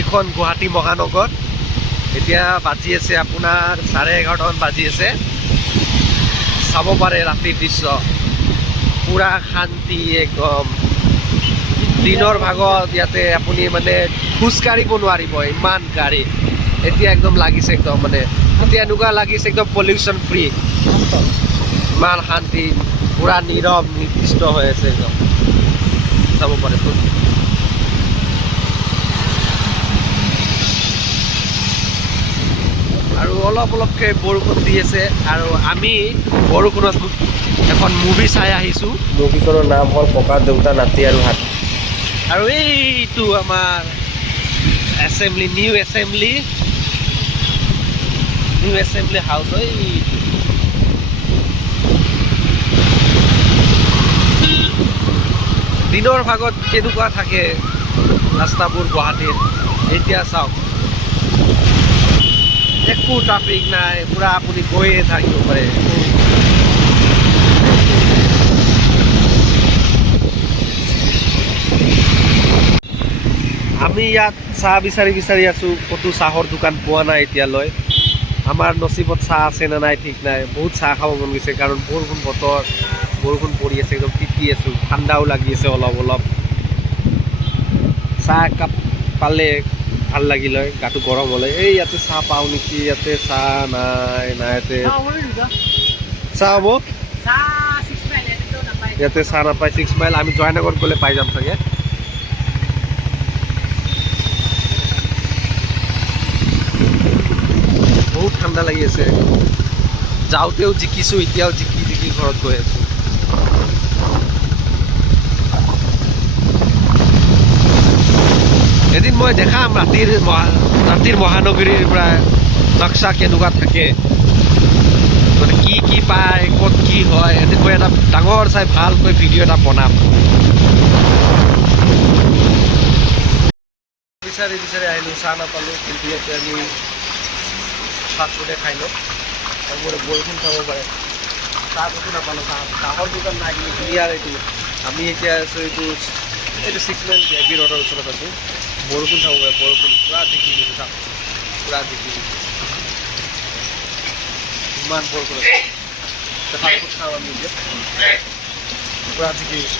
এইখন গুৱাহাটী মহানগৰ। এতিয়া বাজি আছে আপোনাৰ 11:30 বাজি আছে। চাব পাৰে ৰাতিৰ দৃশ্য, পুৰা শান্তি একদম। দিনৰ ভাগত ইয়াতে আপুনি মানে খোজকাঢ়িব নোৱাৰিব, ইমান গাড়ী। এতিয়া একদম লাগিছে একদম মানে, এতিয়া এনেকুৱা লাগিছে একদম পলিউশ্যন ফ্ৰী, ইমান শান্তি, পুৰা নীৰৱ নিৰ্দিষ্ট হৈ আছে একদম। চাব পাৰে তো। আৰু অলপ অলপকৈ বৰষুণ দি আছে, আৰু আমি বৰষুণত এখন মুভি চাই আহিছোঁ। মুভিখনৰ নাম হ'ল ককা দেউতা নাতি আৰু হাতী। আৰু এইটো আমাৰ এছেম্বলি, নিউ এছেম্বলি হাউচ হয় এইটো। দিনৰ ভাগত কেনেকুৱা থাকে ৰাস্তাবোৰ গুৱাহাটীত, এতিয়া চাওক একো ট্ৰাফিক নাই, পুৰা আপুনি গৈয়ে থাকিব পাৰে। আমি ইয়াত চাহ বিচাৰি আছোঁ, ক'তো চাহৰ দোকান পোৱা নাই এতিয়ালৈ। আমাৰ নচিবত চাহ আছে নে নাই ঠিক নাই। বহুত চাহ খাব মন গৈছে, কাৰণ বৰষুণ বতৰ, বৰষুণ পৰি আছে, একদম তিতি আছোঁ, ঠাণ্ডাও লাগি আছে অলপ অলপ। চাহ একাপ পালে ভাল লাগিল হয়, গাটো গৰম হ'লে। এই ইয়াতে চাহ পাওঁ নেকি? ইয়াতে চাহ নাই, ইয়াতে চাহ হ'ব, ইয়াতে চাহ নাপায়। 6 মাইল, আমি জয়নগৰত গ'লে পাই যাম চাগে। বহুত ঠাণ্ডা লাগি আছে, যাওঁতেও জিকিছোঁ, এতিয়াও জিকি ঘৰত গৈ আছোঁ। এদিন মই দেখাম ৰাতিৰ মহানগৰীৰ পৰা নক্সা কেনেকুৱা থাকে, মানে কি পায়, ক'ত কি হয়। এদিন মই এটা ডাঙৰ চাই ভালকৈ ভিডিঅ' এটা বনাম। বিচাৰি আহিলোঁ, চাহ নাপালোঁ, কিন্তু ইয়াতে আমি ফাষ্ট ফুডে খাই লওঁ। তাৰোপৰি বৰষুণ খাব পাৰে, চাহ ক'তো নাপালোঁ, চাহৰ দোকান নাই, কিন্তু ক্লিয়াৰ এইটো। আমি এতিয়া আছোঁ এইটো 6 মাইল VIP ৰোডৰ ওচৰত আছোঁ। বৰষুণ খাব পাৰে, বৰষুণ পুৰা জিকি গৈছে, চাওক পুৰা জিকি গৈছে, ইমান বৰষুণ আছে। ফাষ্ট ফুড খাওঁ আমি এতিয়া, পুৰা জিকি গৈছে।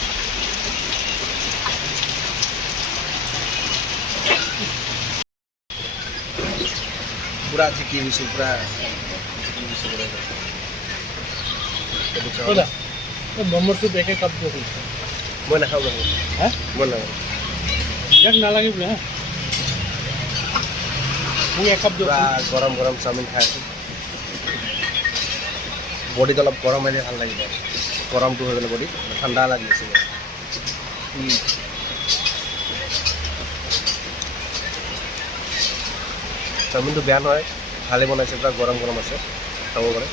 পুৰা জিকি গৈছোঁ, পুৰা জিকি গৈছোঁ। ম'মৰ চুপ একে কাপ দিয়ক। মই নাখাওঁ বাৰু, হা মই নাখাওঁ, ইয়াক নালাগে বোলে। হা মোক একাপ দিয়ক। পুৰা গৰম গৰম চাওমিন খাই আছোঁ। বডিত অলপ গৰম আহিলে ভাল লাগিব, গৰমটো হৈ গ'লে বডিত ঠাণ্ডা লাগি আছে। চাওমিনটো বেয়া নহয়, ভালে বনাইছে, পুৰা গৰম গৰম আছে, খাব পাৰে।